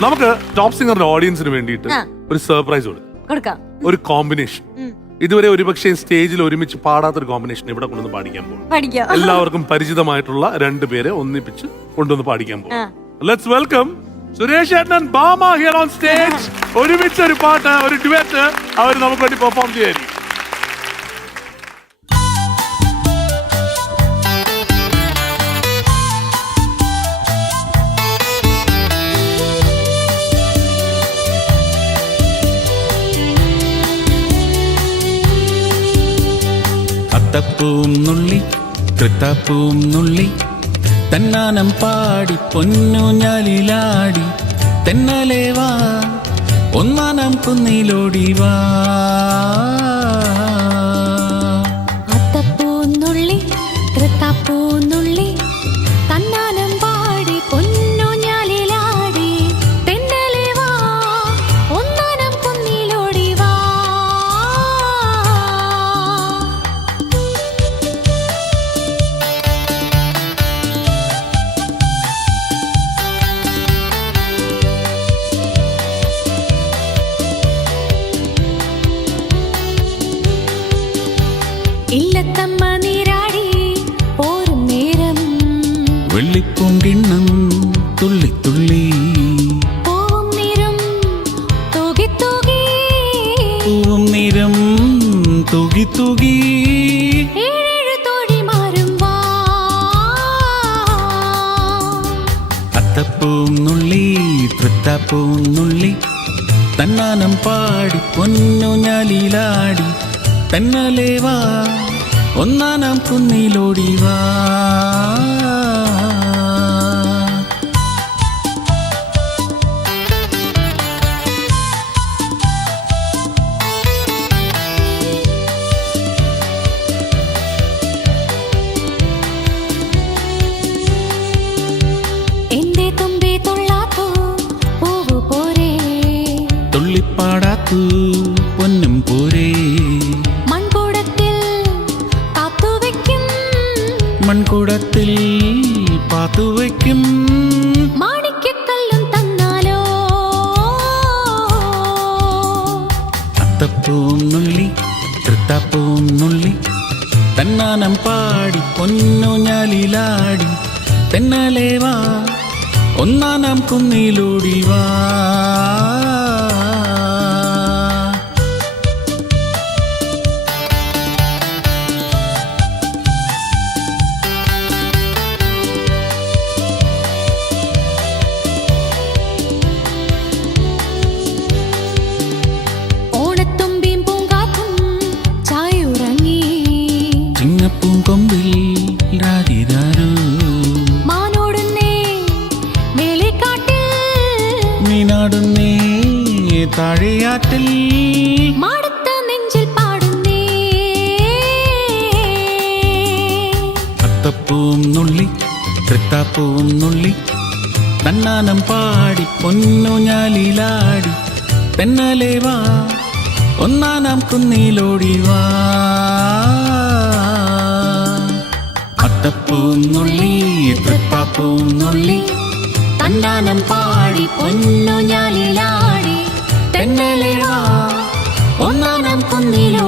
നമുക്ക് ടോപ്പ് സിംഗറിന്റെ ഓഡിയൻസിന് വേണ്ടിയിട്ട് ആ. ഒരു സർപ്രൈസ് കൊടുക്കും. കൊടുക്കാം. ഒരു കോമ്പിനേഷൻ ഉം. ഇതുവരെ ഒരുപക്ഷെ സ്റ്റേജിൽ ഒരുമിച്ച് പാടാത്ത ഒരു കോമ്പിനേഷൻ ഇവിടെ കൊണ്ടുവന്ന് പാടിക്കാൻ പോകും. പഠിക്കാം എല്ലാവർക്കും പരിചിതമായിട്ടുള്ള രണ്ടുപേരെ ഒന്നിപ്പിച്ച് കൊണ്ടുവന്ന് പാടിക്കാൻ ആ. പോകും. ലെറ്റ്സ് വെൽക്കം സുരേഷ് ഏട്ടൻ ബാമ ഹിയർ ഓൺ സ്റ്റേജ് ഒരുമിച്ച് ഒരു പാട്ട് ഒരു ഡുവേറ്റ് അവർ നമുക്ക് വേണ്ടി പെർഫോം ചെയ്യായിരിക്കും അത്തപ്പൂം നുള്ളി തൃത്താപ്പൂവും നുള്ളി. തന്നാനം പാടി പൊന്നു ഞാലിലാടി. തെന്നലേ വാ ഒന്നാനം കുന്നിലോടി വെള്ളിപ്പൂങ്കിണ്ണം തുള്ളി തുള്ളി പോവും നേരം തൂകി തൂകി പൂവും നിരം തുകി തുകി ഏഴേഴു തോഴിമാരും വാ. അത്തപ്പൂം നുള്ളി തൃത്തപ്പൂം നുള്ളി തന്നാനം പാടി പൊന്നു ഞാലിലാടി തന്നലേ വാ ഒന്നാനാം കുന്നിലോടി തുള്ളിപ്പാടാത്തു പൊന്നും പോരേ. മൺകൂടത്തിൽ കാത്തുവെക്കും മൺകുടത്തിൽ പാത്തുവയ്ക്കും മാണിക്യക്കല്ലും തന്നാലോ. അത്തപ്പൂം നുള്ളി തൃത്താപ്പൂം നുള്ളി തന്നാനം പാടി പൊന്നു ഞാലിലാടി. തെന്നലേ വാ ഒന്നാനാം കുന്നിലോടി വാ. താഴെയാറ്റിൽ മാടത്ത നെഞ്ചിൽ പാടുന്നേ. അത്തപ്പൂം നുള്ളി തൃത്താപ്പൂവും നുള്ളി. തന്നാനം പാടി പൊന്നു ഞാലിലാടി. തെന്നലേ വാ ഒന്നാനാം കുന്നിലോടി വാ. നുള്ളി തൃത്താപ്പൂവും നുള്ളി. തന്നാനം പാടി പൊന്നു ഞാലിലാടി തെന്നലെ ഒന്നാം കുന്നിലോടി